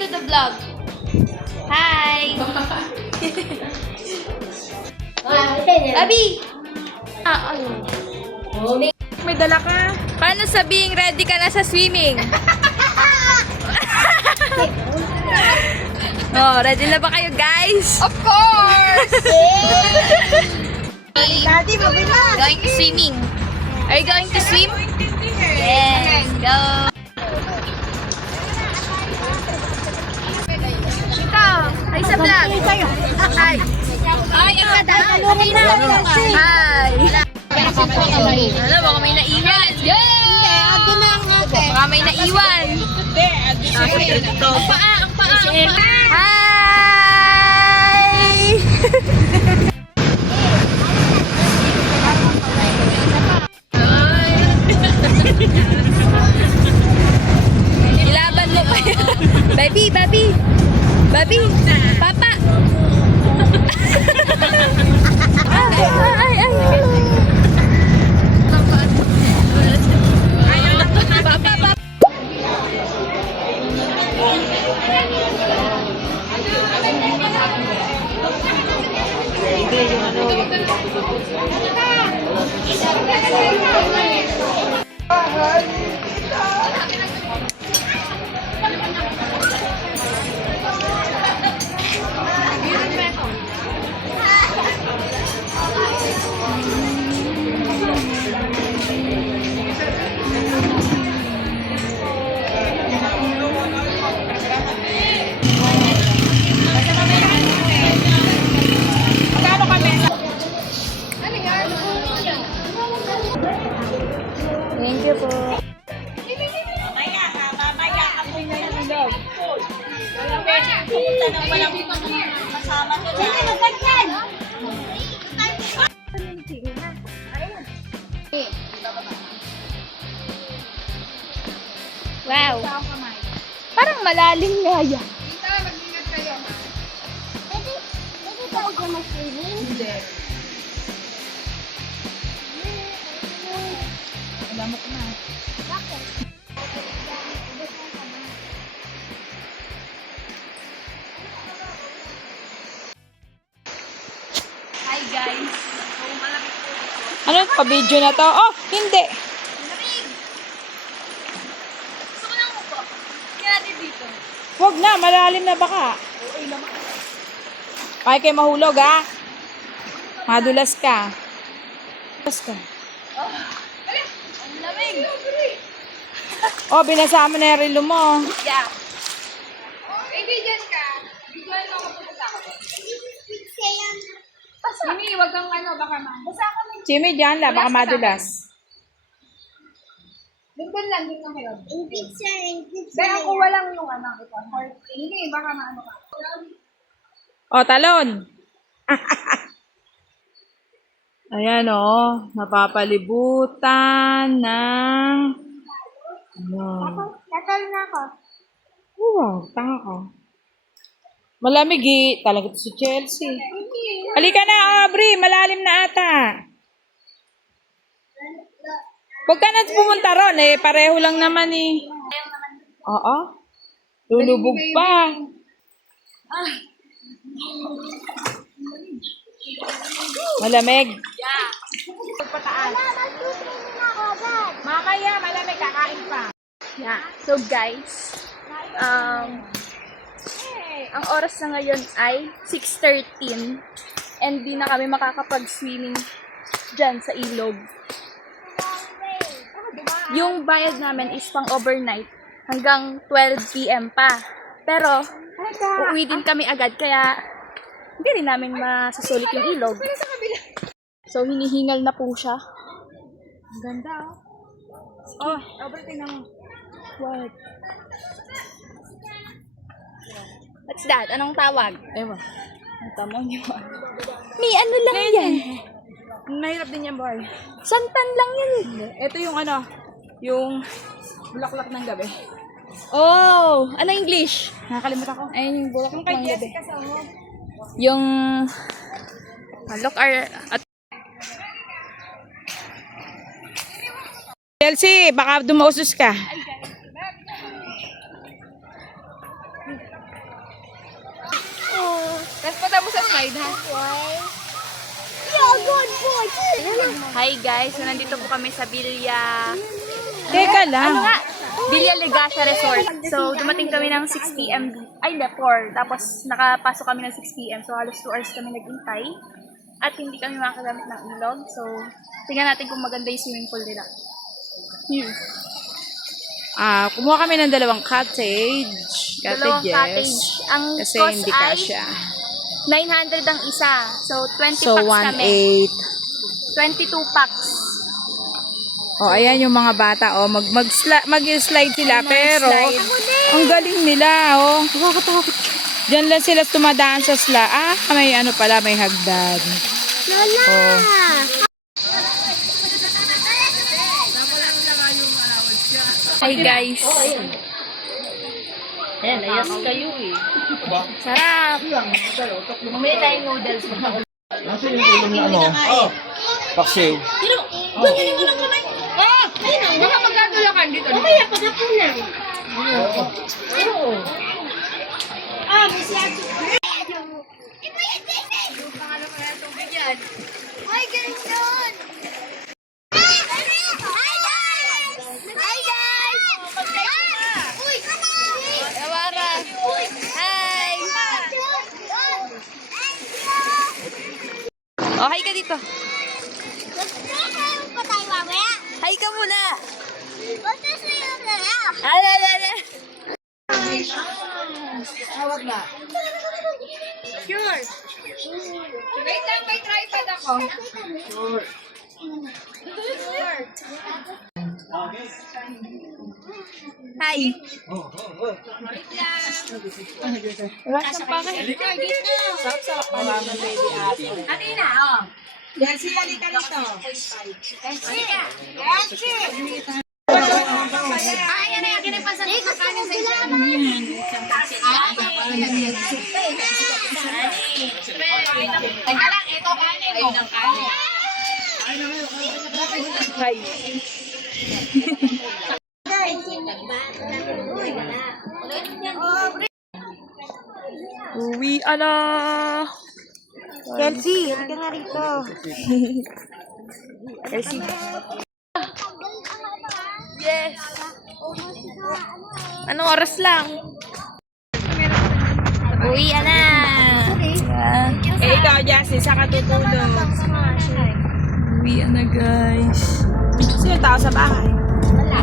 to the vlog. Hi! Abi! Ano? May dala ka. Paano sabing ready ka na sa swimming? Oh, ready na ba kayo, guys? Of course! Daddy, mabilis. Going to swimming. Are you going to swim? Yes, go! Ikaw, ay sa vlog. Hi! Hi, Hi! Ano, baka may naiwan. Yeah! Baka may naiwan. Ang paa, ang paa, ang paa. Hi! Ilaban mo pa yan. Baby, baby. Baby. Papa. Ay, ay, ay. Papa, papa. Thank you po. Mamaya apoy na yung ilog. Wala pwede pupunta ng walang kasama ko na. Wow. Parang malalim nga yan. Hindi. Alam mo ko na. Hi guys. Ano pa video na to? Oh, hindi. Gusto ko lang upo. Kaya natin dito. Huwag na, malalim na baka. Ay kayo mahulog ha. Madulas ka. Madulas ka. Ang lamig. Oh, binasama na yung relo mo. Yeah. Baby, dyan ka. Bigyan mo ako pupunta ako. Mimi, huwag kang ano, baka basa ka na. Jimmy, dyan la, baka madulas. Doon lang, doon lang kayo. Kaya ako walang yung anak ito. Hindi, baka maano ka. Oh, talon. Ayan oh, napapalibutan ng Natal na ako. wow, tanga ka. Malamig eh. Talaga ito si Chelsea. Halika na, Aubrey. Malalim na ata. Huwag ka na pumunta ron eh. Pareho lang naman eh. Oo. Lulubog pa. Malamig. Yeah. Pagpataas. Mamaya, malamig. Kakain pa. Yeah. So guys, ang oras na ngayon ay 6:13 and di na kami makakapag-swimming dyan sa ilog. Yung bayad namin is pang overnight hanggang 12 PM pa. Pero uuwi din kami agad kaya hindi rin namin masusulit yung ilog. So hinihingal na po siya. Ang ganda oh. Oh, Aubrey, tingnan mo. What? What's that? Anong tawag? Ewan. Ang tamo niyo. May ano lang yan. Mahirap din yan, boy. Santan lang yan. Ito yung ano, yung bulaklak ng gabi. Oh, ano English? Nakakalimutan ko. Ayun yung bulaklak Kay ng gabi. Jessica sa mo. Yung look at Chelsea, baka dumausos ka. Tapos punta mo sa slide, ha? Hi guys, so nandito po kami sa Villa... Teka lang. Ano nga? Villa Legacia Resort. So, dumating kami ng 6 p.m. Ay, hindi, 4. Tapos, nakapasok kami ng 6 p.m. So, halos 2 hours kami naghintay. At hindi kami makagamit ng ilog. So, tingnan natin kung maganda yung swimming pool nila. Here. Kumuha kami ng dalawang cottage. Dalawang cottage. Ang Kasi cost hindi ay kasya. 900 ang isa. So, 20 So, packs kami. 1.8. 22 packs. Oh, ayan yung mga bata. Oh, mag-slide sila. Pero, slide. ang galing nila. Oh. Diyan lang sila tumadaan sa may ano pala, may hagdan. Oh. Hi guys. Ayan, ayas kayo eh. Sarap. Bumili tayong noodles. Nasaan yung ulam na ano? Paksiw. Baka magdadalakan dito. Mamaya, paghapunan. Ay, galing doon! Hi, guys! Hi, guys! Uy! Tawara. Hi. Oh, hi ka dito. Pa tayo mamaya? Hi ka muna. Basta sa'yo na lang! Alala. Sure! Wait lang, may tripod ako. Hi. Ayan na yan, kinipasan ko sa kanin sa isang. Teka lang, ito kanin mo. Hi. Uwi ala. Kelsey, halika nga rito. Kelsey. Yes. Anong oras lang? Uwi na. Eh, ikaw, Jessie, sa katutulog. Uwi na, guys. Sino tao sa bahay? Wala.